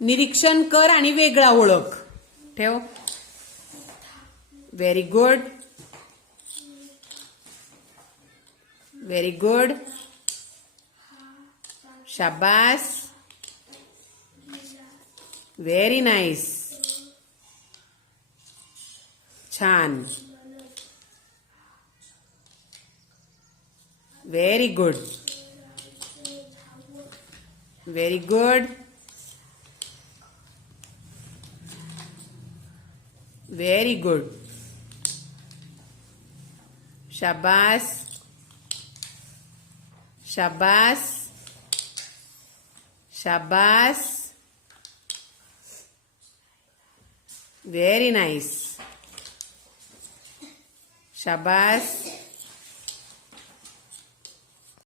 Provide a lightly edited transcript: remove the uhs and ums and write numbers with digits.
निरीक्षण कर आणि वेगळा ओळख. ठेव. Very good. Very good. शाबास. Very nice. छान. Very good. Very good. Very good. शाबास. शाबास. शाबास. Very nice. शाबास.